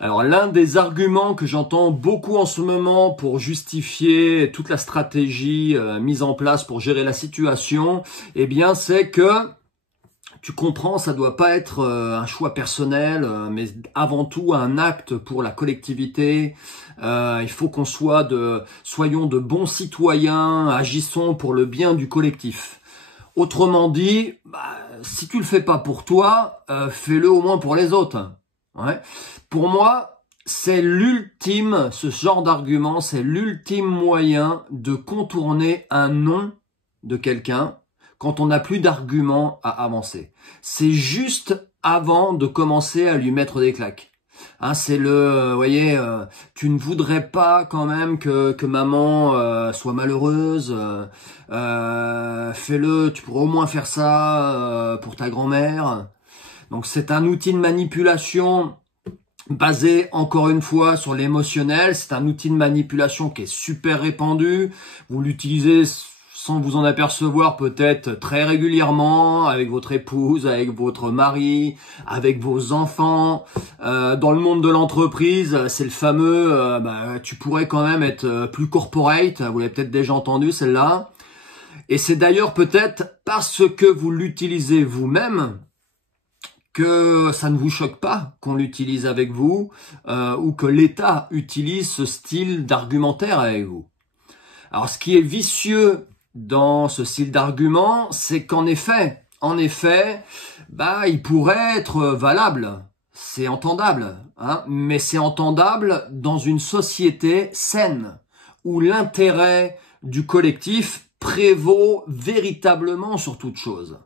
Alors, l'un des arguments que j'entends beaucoup en ce moment pour justifier toute la stratégie mise en place pour gérer la situation, eh bien, c'est que tu comprends, ça doit pas être un choix personnel, mais avant tout un acte pour la collectivité. Il faut qu'on soyons de bons citoyens, agissons pour le bien du collectif. Autrement dit, si tu le fais pas pour toi, fais-le au moins pour les autres. Ouais. Pour moi, c'est l'ultime, ce genre d'argument, c'est l'ultime moyen de contourner un non de quelqu'un quand on n'a plus d'arguments à avancer. C'est juste avant de commencer à lui mettre des claques. Hein, c'est vous voyez, tu ne voudrais pas quand même que maman soit malheureuse. Fais-le, tu pourrais au moins faire ça pour ta grand-mère. Donc c'est un outil de manipulation basé encore une fois sur l'émotionnel. C'est un outil de manipulation qui est super répandu. Vous l'utilisez sans vous en apercevoir peut-être très régulièrement avec votre épouse, avec votre mari, avec vos enfants. Dans le monde de l'entreprise, c'est le fameux tu pourrais quand même être plus corporate. Vous l'avez peut-être déjà entendu celle-là. Et c'est d'ailleurs peut-être parce que vous l'utilisez vous-même que ça ne vous choque pas qu'on l'utilise avec vous ou que l'État utilise ce style d'argumentaire avec vous. Alors, ce qui est vicieux dans ce style d'argument, c'est qu'en effet, il pourrait être valable, c'est entendable, hein, mais c'est entendable dans une société saine où l'intérêt du collectif prévaut véritablement sur toute chose.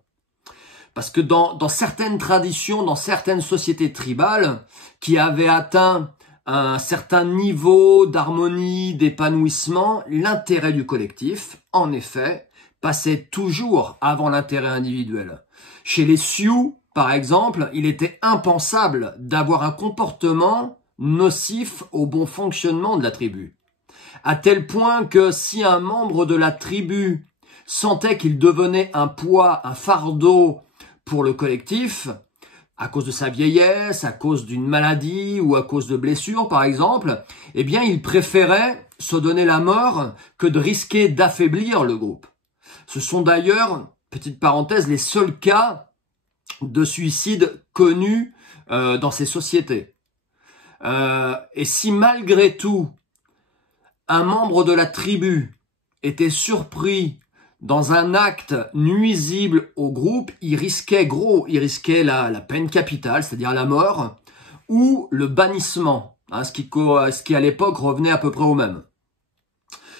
Parce que dans certaines traditions, dans certaines sociétés tribales qui avaient atteint un certain niveau d'harmonie, d'épanouissement, l'intérêt du collectif, en effet, passait toujours avant l'intérêt individuel. Chez les Sioux, par exemple, il était impensable d'avoir un comportement nocif au bon fonctionnement de la tribu. À tel point que si un membre de la tribu sentait qu'il devenait un poids, un fardeau pour le collectif, à cause de sa vieillesse, à cause d'une maladie ou à cause de blessures, par exemple, eh bien, il préférait se donner la mort que de risquer d'affaiblir le groupe. Ce sont d'ailleurs, petite parenthèse, les seuls cas de suicide connus dans ces sociétés. Et si malgré tout, un membre de la tribu était surpris dans un acte nuisible au groupe, il risquait la peine capitale, c'est-à-dire la mort, ou le bannissement, hein, ce qui à l'époque revenait à peu près au même.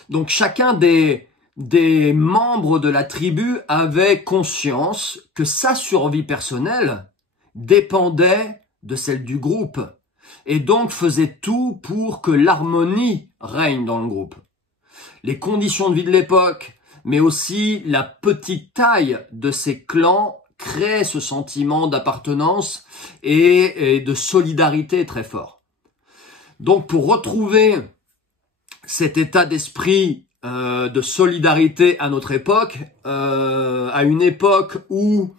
Donc chacun des membres de la tribu avait conscience que sa survie personnelle dépendait de celle du groupe, et donc faisait tout pour que l'harmonie règne dans le groupe. Les conditions de vie de l'époque, mais aussi la petite taille de ces clans crée ce sentiment d'appartenance et de solidarité très fort. Donc pour retrouver cet état d'esprit de solidarité à notre époque, à une époque où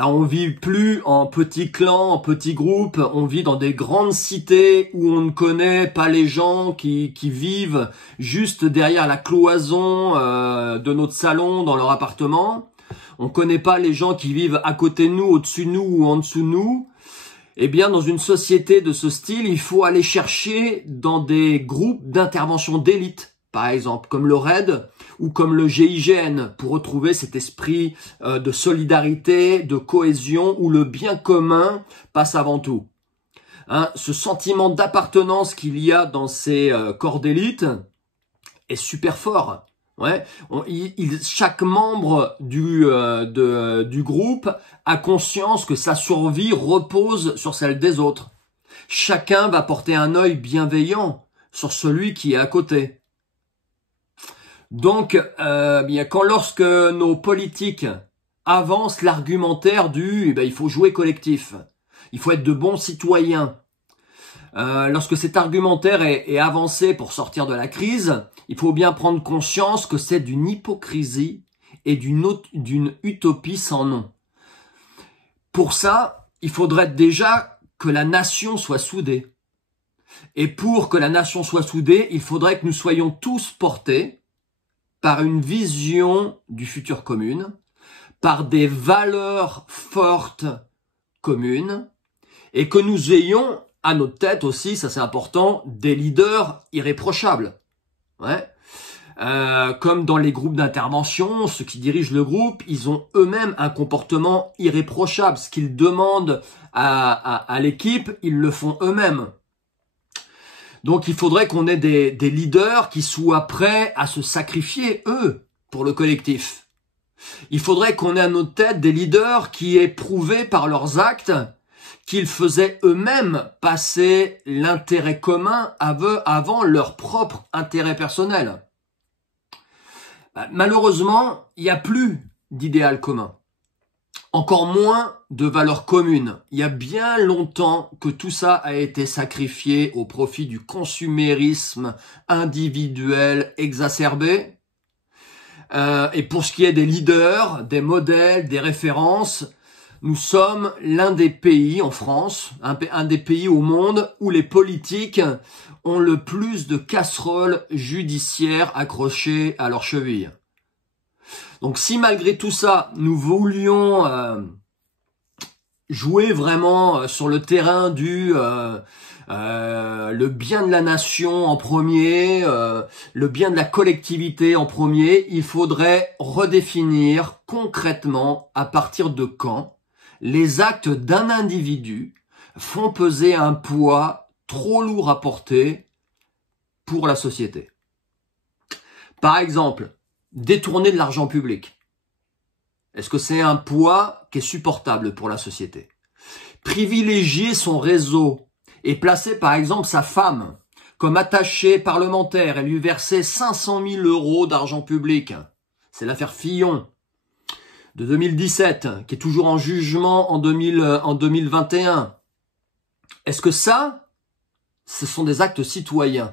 on vit plus en petits clans, en petits groupes, on vit dans des grandes cités où on ne connaît pas les gens qui vivent juste derrière la cloison de notre salon dans leur appartement. On connaît pas les gens qui vivent à côté de nous, au-dessus de nous ou en dessous de nous. Eh bien, dans une société de ce style, il faut aller chercher dans des groupes d'intervention d'élite, par exemple, comme le RAID ou comme le GIGN, pour retrouver cet esprit de solidarité, de cohésion, où le bien commun passe avant tout. Hein, ce sentiment d'appartenance qu'il y a dans ces corps d'élite est super fort. Ouais, chaque membre du groupe a conscience que sa survie repose sur celle des autres. Chacun va porter un œil bienveillant sur celui qui est à côté. Donc, lorsque nos politiques avancent l'argumentaire il faut jouer collectif, il faut être de bons citoyens. Lorsque cet argumentaire est avancé pour sortir de la crise, il faut bien prendre conscience que c'est d'une hypocrisie et d'une utopie sans nom. Pour ça, il faudrait déjà que la nation soit soudée. Et pour que la nation soit soudée, il faudrait que nous soyons tous portés par une vision du futur commune, par des valeurs fortes communes, et que nous ayons à notre tête aussi, ça c'est important, des leaders irréprochables. Ouais. Comme dans les groupes d'intervention, ceux qui dirigent le groupe, ils ont eux-mêmes un comportement irréprochable. Ce qu'ils demandent à l'équipe, ils le font eux-mêmes. Donc il faudrait qu'on ait des leaders qui soient prêts à se sacrifier, eux, pour le collectif. Il faudrait qu'on ait à notre tête des leaders qui aient prouvé par leurs actes qu'ils faisaient eux-mêmes passer l'intérêt commun avant leur propre intérêt personnel. Malheureusement, il n'y a plus d'idéal commun. Encore moins de valeurs communes. Il y a bien longtemps que tout ça a été sacrifié au profit du consumérisme individuel exacerbé. Et pour ce qui est des leaders, des modèles, des références, nous sommes l'un des pays en France, un des pays au monde où les politiques ont le plus de casseroles judiciaires accrochées à leurs chevilles. Donc si malgré tout ça, nous voulions jouer vraiment sur le terrain du le bien de la nation en premier, le bien de la collectivité en premier, il faudrait redéfinir concrètement à partir de quand les actes d'un individu font peser un poids trop lourd à porter pour la société. Par exemple, détourner de l'argent public. Est-ce que c'est un poids qui est supportable pour la société? Privilégier son réseau et placer par exemple sa femme comme attachée parlementaire et lui verser 500 000 € d'argent public. C'est l'affaire Fillon de 2017, qui est toujours en jugement en 2021. Est-ce que ça, ce sont des actes citoyens?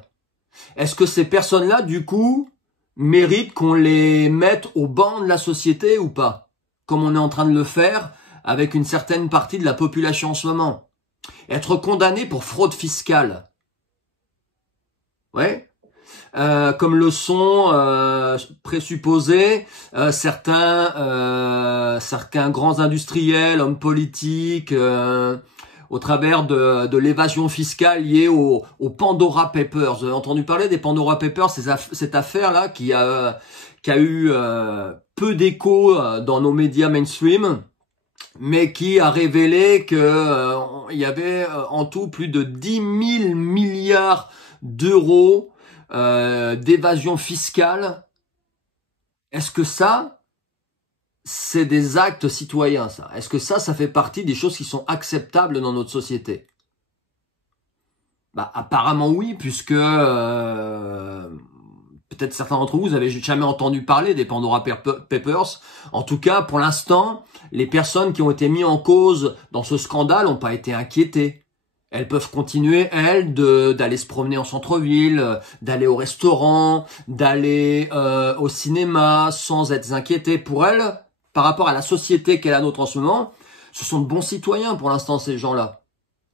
Est-ce que ces personnes-là, du coup, méritent qu'on les mette au banc de la société ou pas? Comme on est en train de le faire avec une certaine partie de la population en ce moment. Être condamné pour fraude fiscale. Ouais. Comme le sont présupposés certains grands industriels, hommes politiques, au travers de l'évasion fiscale liée au Pandora Papers. Vous avez entendu parler des Pandora Papers, cette affaire-là qui a eu peu d'écho dans nos médias mainstream, mais qui a révélé que il y avait en tout plus de 10 000 milliards d'euros d'évasion fiscale. Est-ce que ça, c'est des actes citoyens, ça? Est-ce que ça fait partie des choses qui sont acceptables dans notre société? Bah, apparemment oui, puisque peut-être certains d'entre vous n'avaient jamais entendu parler des Pandora Papers. En tout cas, pour l'instant, les personnes qui ont été mises en cause dans ce scandale n'ont pas été inquiétées. Elles peuvent continuer, elles, d'aller se promener en centre-ville, d'aller au restaurant, d'aller au cinéma sans être inquiétées. Pour elles, par rapport à la société qu'est la nôtre en ce moment, ce sont de bons citoyens pour l'instant, ces gens-là.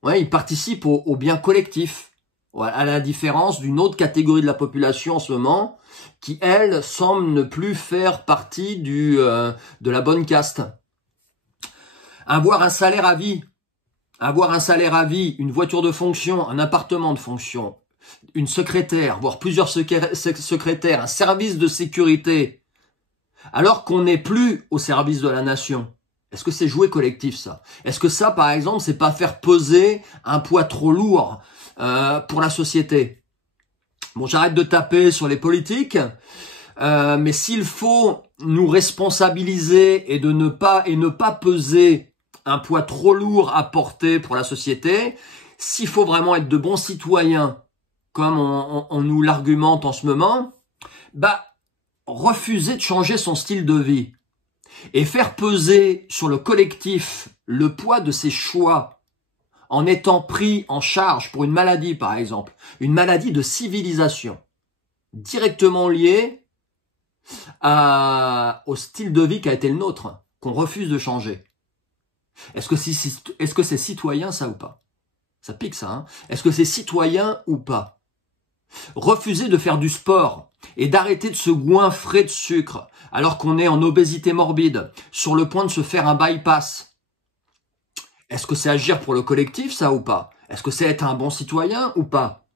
Ouais, ils participent au bien collectif, à la différence d'une autre catégorie de la population en ce moment, qui, elle, semble ne plus faire partie de la bonne caste. Avoir un salaire à vie. Avoir un salaire à vie, une voiture de fonction, un appartement de fonction, une secrétaire, voire plusieurs secrétaires, un service de sécurité, alors qu'on n'est plus au service de la nation. Est-ce que c'est jouer collectif, ça? Est-ce que ça, par exemple, c'est pas faire peser un poids trop lourd pour la société? Bon, j'arrête de taper sur les politiques, mais s'il faut nous responsabiliser et ne pas peser un poids trop lourd à porter pour la société, s'il faut vraiment être de bons citoyens, comme on nous l'argumente en ce moment, bah, refuser de changer son style de vie et faire peser sur le collectif le poids de ses choix en étant pris en charge pour une maladie, par exemple, une maladie de civilisation, directement liée au style de vie qui a été le nôtre, qu'on refuse de changer. Est-ce que c'est citoyen, ça, ou pas? Ça pique ça, hein? Est-ce que c'est citoyen ou pas? Refuser de faire du sport et d'arrêter de se goinfrer de sucre alors qu'on est en obésité morbide, sur le point de se faire un bypass. Est-ce que c'est agir pour le collectif, ça, ou pas? Est-ce que c'est être un bon citoyen ou pas?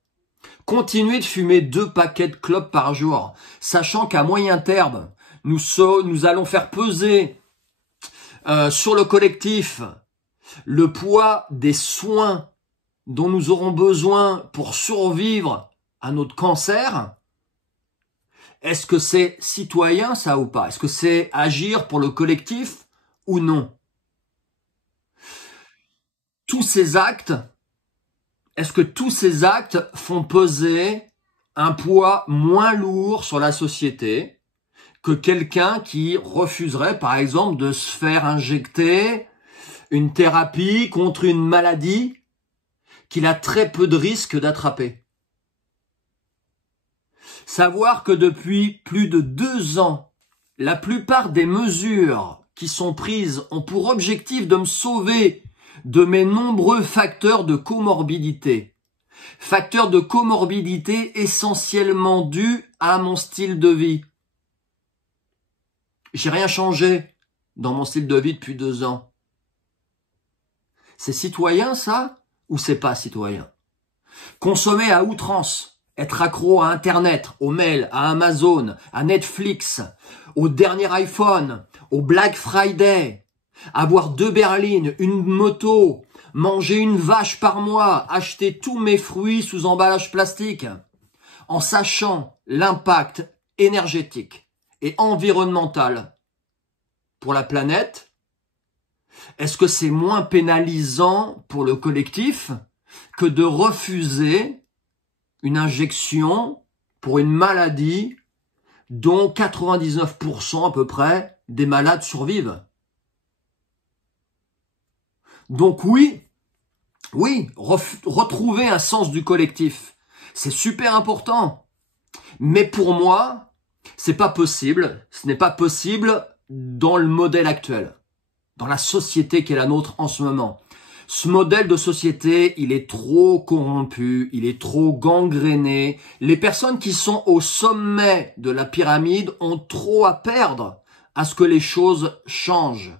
Continuer de fumer 2 paquets de clopes par jour, sachant qu'à moyen terme, nous allons faire peser sur le collectif le poids des soins dont nous aurons besoin pour survivre à notre cancer. Est-ce que c'est citoyen, ça, ou pas? Est-ce que c'est agir pour le collectif ou non? Tous ces actes, est-ce que tous ces actes font peser un poids moins lourd sur la société que quelqu'un qui refuserait, par exemple, de se faire injecter une thérapie contre une maladie qu'il a très peu de risques d'attraper? Savoir que depuis plus de 2 ans, la plupart des mesures qui sont prises ont pour objectif de me sauver de mes nombreux facteurs de comorbidité. Facteurs de comorbidité essentiellement dus à mon style de vie. J'ai rien changé dans mon style de vie depuis 2 ans. C'est citoyen, ça, ou c'est pas citoyen? Consommer à outrance, être accro à Internet, aux mails, à Amazon, à Netflix, au dernier iPhone, au Black Friday, avoir 2 berlines, une moto, manger une vache par mois, acheter tous mes fruits sous emballage plastique, en sachant l'impact énergétique et environnemental pour la planète. Est-ce que c'est moins pénalisant pour le collectif que de refuser une injection pour une maladie dont 99% à peu près des malades survivent? Donc oui, retrouver un sens du collectif, c'est super important. Mais pour moi, c'est pas possible. Ce n'est pas possible dans le modèle actuel, dans la société qui est la nôtre en ce moment. Ce modèle de société, il est trop corrompu, il est trop gangréné. Les personnes qui sont au sommet de la pyramide ont trop à perdre à ce que les choses changent.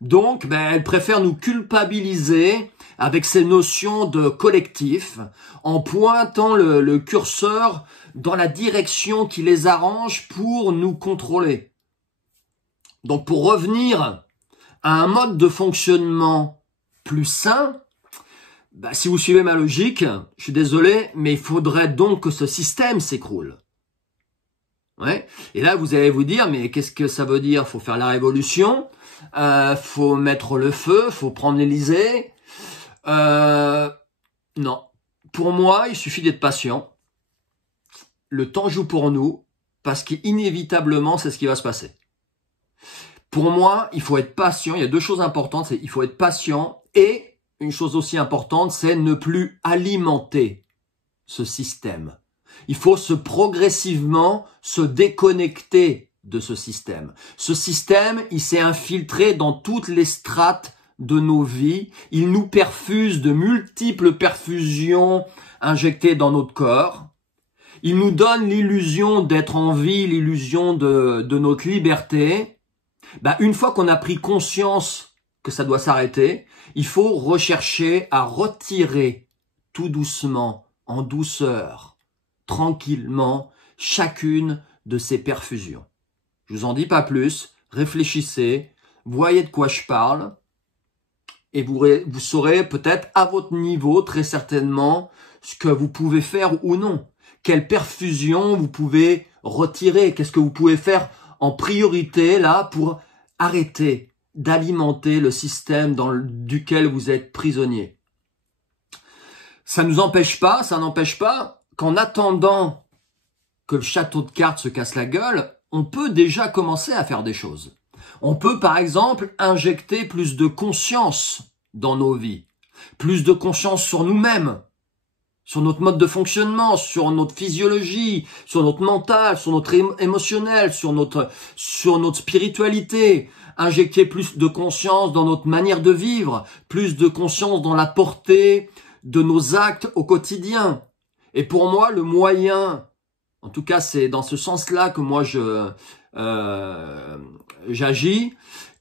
Donc, elles préfèrent nous culpabiliser avec ces notions de collectif, en pointant le curseur dans la direction qui les arrange pour nous contrôler. Donc, pour revenir à un mode de fonctionnement plus sain, si vous suivez ma logique, je suis désolé, mais il faudrait donc que ce système s'écroule. Ouais. Et là, vous allez vous dire, mais qu'est-ce que ça veut dire? Faut faire la révolution, faut mettre le feu, faut prendre l'Élysée. Non. Pour moi, il suffit d'être patient. Le temps joue pour nous, parce qu'inévitablement, c'est ce qui va se passer. Pour moi, il faut être patient. Il y a 2 choses importantes, c'est il faut être patient, et une chose aussi importante, c'est ne plus alimenter ce système. Il faut progressivement se déconnecter de ce système. Ce système, il s'est infiltré dans toutes les strates de nos vies. Il nous perfuse de multiples perfusions injectées dans notre corps. Il nous donne l'illusion d'être en vie, l'illusion de notre liberté. Une fois qu'on a pris conscience que ça doit s'arrêter, il faut rechercher à retirer tout doucement, en douceur, tranquillement, chacune de ces perfusions. Je vous en dis pas plus, réfléchissez, voyez de quoi je parle, et vous saurez peut-être à votre niveau, très certainement, ce que vous pouvez faire ou non. Quelle perfusion vous pouvez retirer, qu'est-ce que vous pouvez faire en priorité là pour arrêter d'alimenter le système duquel vous êtes prisonnier. Ça n'empêche pas qu'en attendant que le château de cartes se casse la gueule, on peut déjà commencer à faire des choses. On peut par exemple injecter plus de conscience dans nos vies, plus de conscience sur nous-mêmes, sur notre mode de fonctionnement, sur notre physiologie, sur notre mental, sur notre émotionnel, sur notre spiritualité, injecter plus de conscience dans notre manière de vivre, plus de conscience dans la portée de nos actes au quotidien. Et pour moi, le moyen, en tout cas c'est dans ce sens-là que moi j'agis,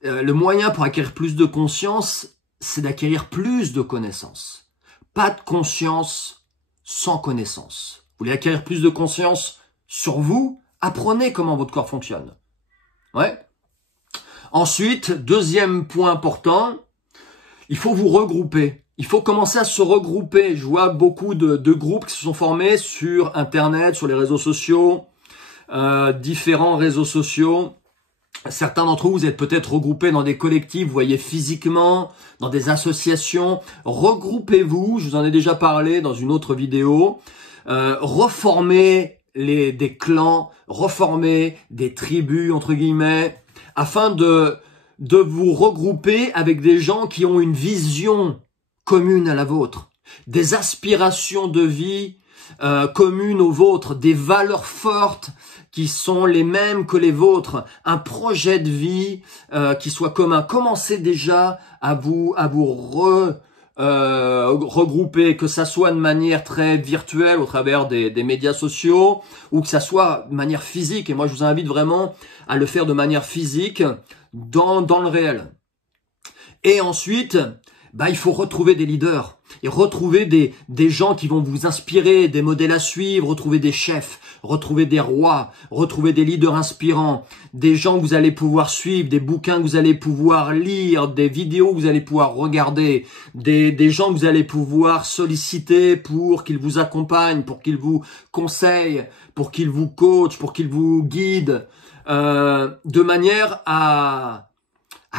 le moyen pour acquérir plus de conscience, c'est d'acquérir plus de connaissances. Pas de conscience sans connaissance. Vous voulez acquérir plus de conscience sur vous? Apprenez comment votre corps fonctionne. Ouais. Ensuite, deuxième point important, il faut vous regrouper. Il faut commencer à se regrouper. Je vois beaucoup de groupes qui se sont formés sur Internet, sur les réseaux sociaux, différents réseaux sociaux. Certains d'entre vous êtes peut-être regroupés dans des collectifs, vous voyez physiquement, dans des associations. Regroupez-vous, je vous en ai déjà parlé dans une autre vidéo. Reformez des clans, reformez des tribus, entre guillemets, afin de vous regrouper avec des gens qui ont une vision commune à la vôtre, des aspirations de vie communes aux vôtres, des valeurs fortes qui sont les mêmes que les vôtres, un projet de vie qui soit commun. Commencez déjà à vous regrouper, que ça soit de manière très virtuelle au travers des médias sociaux ou que ça soit de manière physique. Et moi, je vous invite vraiment à le faire de manière physique dans le réel. Et ensuite, il faut retrouver des leaders et retrouver des gens qui vont vous inspirer, des modèles à suivre, retrouver des chefs, retrouver des rois, retrouver des leaders inspirants, des gens que vous allez pouvoir suivre, des bouquins que vous allez pouvoir lire, des vidéos que vous allez pouvoir regarder, des gens que vous allez pouvoir solliciter pour qu'ils vous accompagnent, pour qu'ils vous conseillent, pour qu'ils vous coachent, pour qu'ils vous guident, de manière à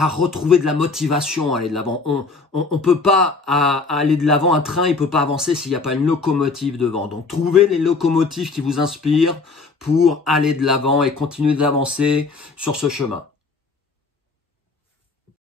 retrouver de la motivation à aller de l'avant. On peut pas aller de l'avant, un train il peut pas avancer s'il n'y a pas une locomotive devant. Donc trouvez les locomotives qui vous inspirent pour aller de l'avant et continuer d'avancer sur ce chemin.